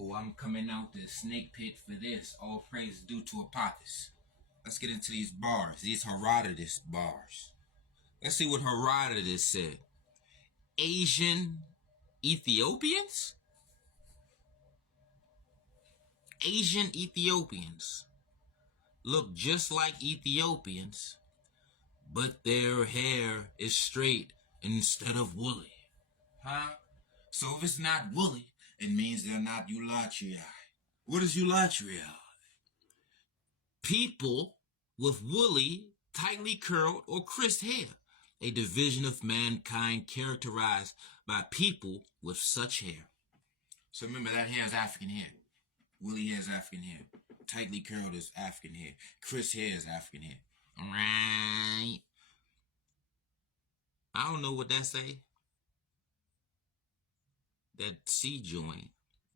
Oh, I'm coming out the snake pit for this. All praise due to Apophis. Let's get into these bars, these Herodotus bars. Let's see what Herodotus said. Asian Ethiopians? Asian Ethiopians look just like Ethiopians, but their hair is straight instead of woolly. Huh? So if it's not woolly, it means they're not Ulotrichi. What is Ulotrichi? People with woolly, tightly curled, or crisped hair. A division of mankind characterized by people with such hair. So remember, that hair is African hair. Woolly hair is African hair. Tightly curled is African hair. Crisped hair is African hair. Alright. I don't know what that say. That C joint.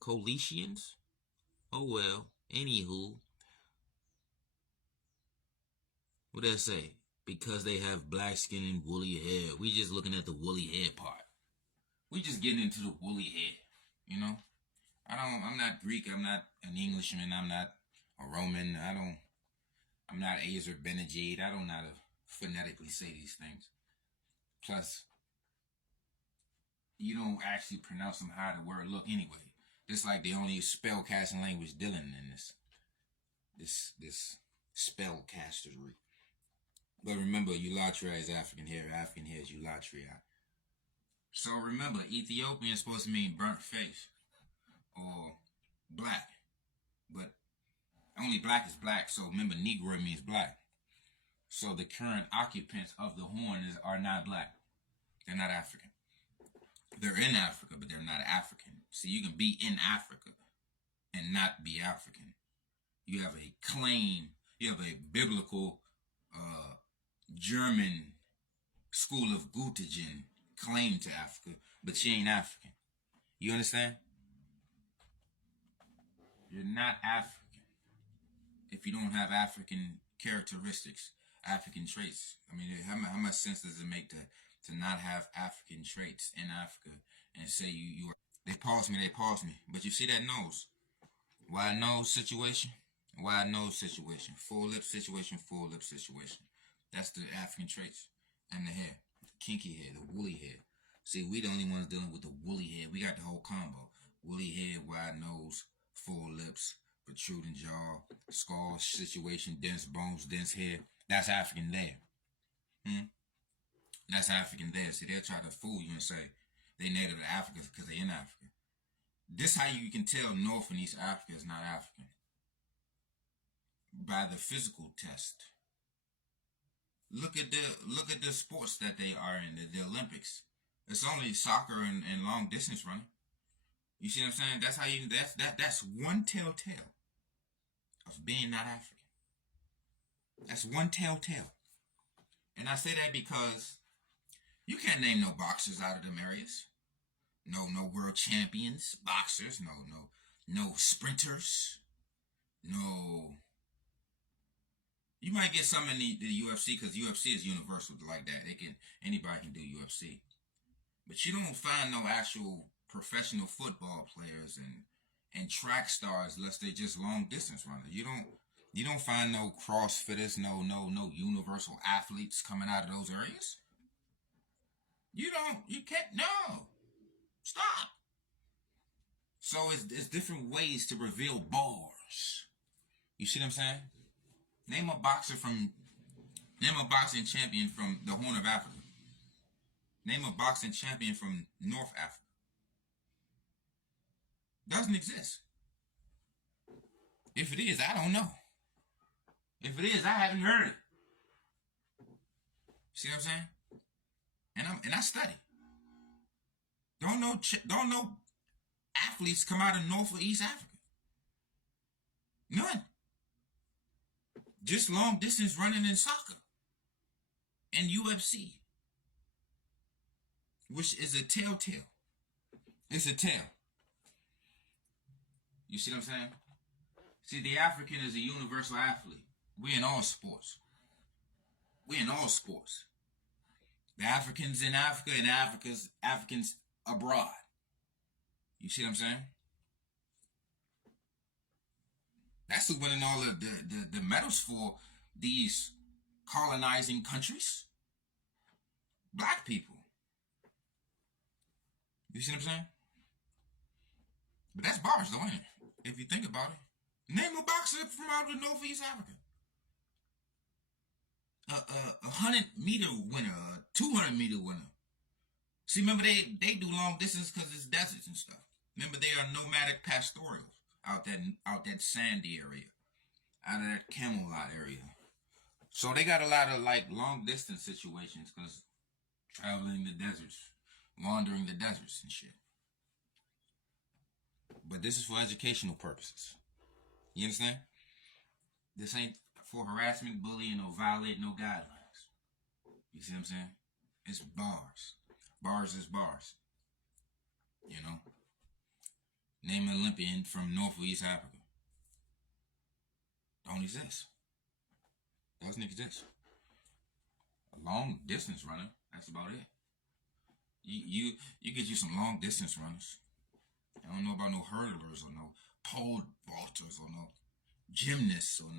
Coalitions? Oh well. Anywho. What that say? Because they have black skin and woolly hair. We just looking at the woolly hair part. We just getting into the woolly hair. You know? I'm not Greek. I'm not an Englishman. I'm not a Roman. I'm not Azerbaijan. I don't know how to phonetically say these things. Plus, you don't actually pronounce them how the word look anyway. Just like the only spellcasting language dealing in this spellcastery. But remember, Ulotrichi is African hair. African hair is Ulotrichi. So remember, Ethiopian is supposed to mean burnt face or black. But only black is black. So remember, Negro means black. So the current occupants of the horn are not black. They're not African. They're in Africa, but they're not African. See, you can be in Africa and not be African. You have a claim. You have a biblical German school of Göttingen claim to Africa, but you ain't African. You understand? You're not African if you don't have African characteristics, African traits. I mean, how much sense does it make to not have African traits in Africa and say you are? They pause me, But you see that nose? Wide nose situation? Wide nose situation. Full lip situation, full lip situation. That's the African traits. And the hair. The kinky hair, the woolly hair. See, we the only ones dealing with the woolly hair. We got the whole combo. Woolly hair, wide nose, full lips, protruding jaw, skull situation, dense bones, dense hair. That's African there. That's African there. See, they'll try to fool you and say they native to Africa because they're in Africa. This how you can tell North and East Africa is not African. By the physical test. Look at the sports that they are in, the Olympics. It's only soccer and long distance running. You see what I'm saying? That's how you that's one telltale of being not African. That's one telltale. And I say that because you can't name no boxers out of them areas. No world champions, boxers, no sprinters, no. You might get some in the UFC because UFC is universal like that. Anybody can do UFC. But you don't find no actual professional football players and track stars unless they're just long distance runners. You don't find no CrossFitters, no universal athletes coming out of those areas. You can't, no. Stop. So it's different ways to reveal bars. You see what I'm saying? Name a boxing champion from the Horn of Africa. Name a boxing champion from North Africa. Doesn't exist. If it is, I don't know. If it is, I haven't heard it. See what I'm saying? And I study. Don't know athletes come out of North or East Africa. None. Just long distance running in soccer and UFC, which is a telltale. It's a tell. You see what I'm saying? See, the African is a universal athlete. We're in all sports. We're in all sports. The Africans in Africa and Africans abroad. You see what I'm saying? that's who winning all of the medals for these colonizing countries. Black people. You see what I'm saying? But that's bars, though, ain't it? If you think about it. Name a boxer from out of Northeast Africa. A 100-meter winner, a 200-meter winner. See, remember they do long distance because it's deserts and stuff. Remember they are nomadic pastorals out that sandy area, out of that Camelot area. So they got a lot of like long distance situations because traveling the deserts, wandering the deserts and shit. But this is for educational purposes. You understand? This ain't for harassment, bullying, or violating no guidelines. You see what I'm saying? It's bars. Bars is bars. You know? Name an Olympian from Northeast Africa. Don't exist. Doesn't exist. A long distance runner, that's about it. You get you some long distance runners. I don't know about no hurdlers or no pole vaulters or no gymnasts or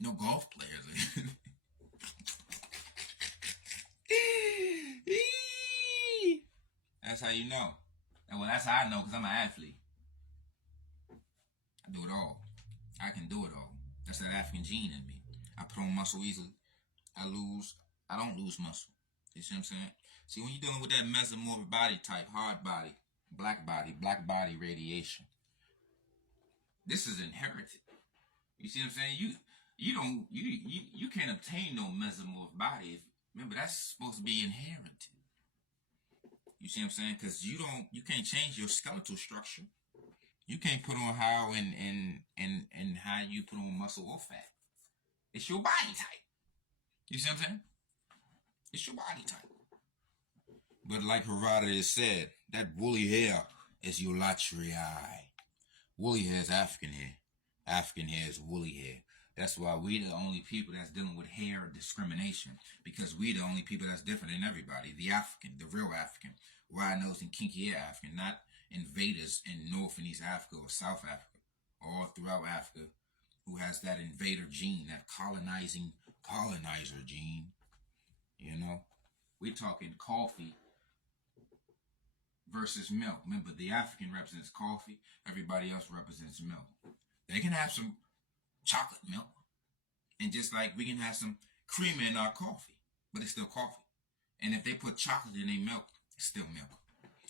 no golf players. That's how you know. And well, that's how I know because I'm an athlete. I do it all. I can do it all. That's that African gene in me. I put on muscle easily. I don't lose muscle. You see what I'm saying? See, when you're dealing with that mesomorphic body type, hard body, black body radiation, this is inherited. You see what I'm saying? You can't obtain no mesomorphic body. Remember, that's supposed to be inherited. You see what I'm saying? Because you can't change your skeletal structure. You can't put on how and how you put on muscle or fat. It's your body type. You see what I'm saying? It's your body type. But like Herodotus said, that woolly hair is Ulotrichi. Woolly hair is African hair. African hair is woolly hair. That's why we the only people that's dealing with hair discrimination. Because we the only people that's different than everybody. The African, the real African. Wide-nosed and kinky hair African. Not invaders in North and East Africa or South Africa. All throughout Africa. Who has that invader gene. That colonizer gene. You know? We're talking coffee versus milk. Remember, the African represents coffee. Everybody else represents milk. They can have some chocolate milk. And just like we can have some creamer in our coffee. But it's still coffee. And if they put chocolate in their milk, it's still milk.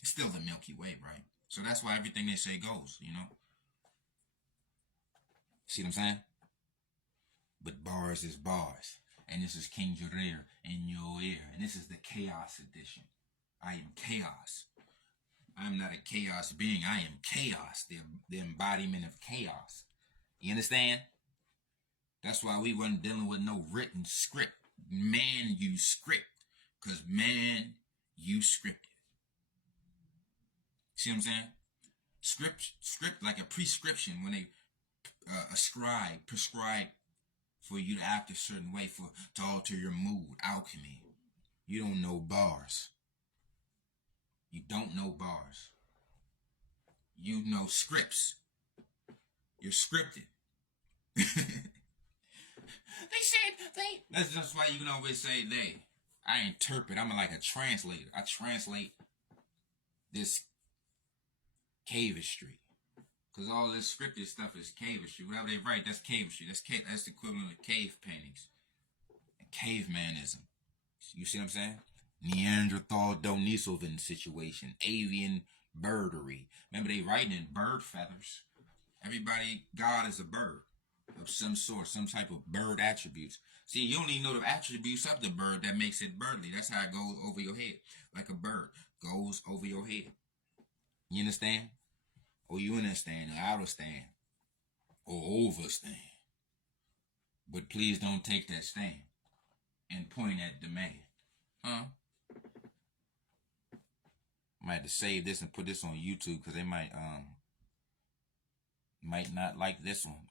It's still the Milky Way, right? So that's why everything they say goes, you know? See what I'm saying? But bars is bars. And this is King Jareer in your ear. And this is the Chaos Edition. I am chaos. I am not a chaos being. I am chaos. The embodiment of chaos. You understand? That's why we wasn't dealing with no written script. Man, you script. Because man, you scripted. See what I'm saying? Script like a prescription when they prescribe for you to act a certain way to alter your mood. Alchemy. You don't know bars. You don't know bars. You know scripts. You're scripted. That's just why you can always say they. I interpret. I'm like a translator. I translate this cavistry. Because all this scripted stuff is cavistry. Whatever they write, that's cavistry. That's the equivalent of cave paintings. And cavemanism. You see what I'm saying? Neanderthal Denisovan situation. Avian birdery. Remember they writing in bird feathers. Everybody, God is a bird of some sort, some type of bird attributes. See, you don't even know the attributes of the bird that makes it birdly. That's how it goes over your head. Like a bird goes over your head. You understand? Or you understand, or understand, or overstand. But please don't take that stand and point at the man. Huh? Might have to save this and put this on YouTube because they might not like this one.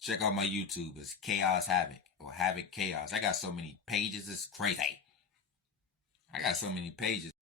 Check out my YouTube. It's Chaos Havoc or Havoc Chaos. I got so many pages. It's crazy. I got so many pages.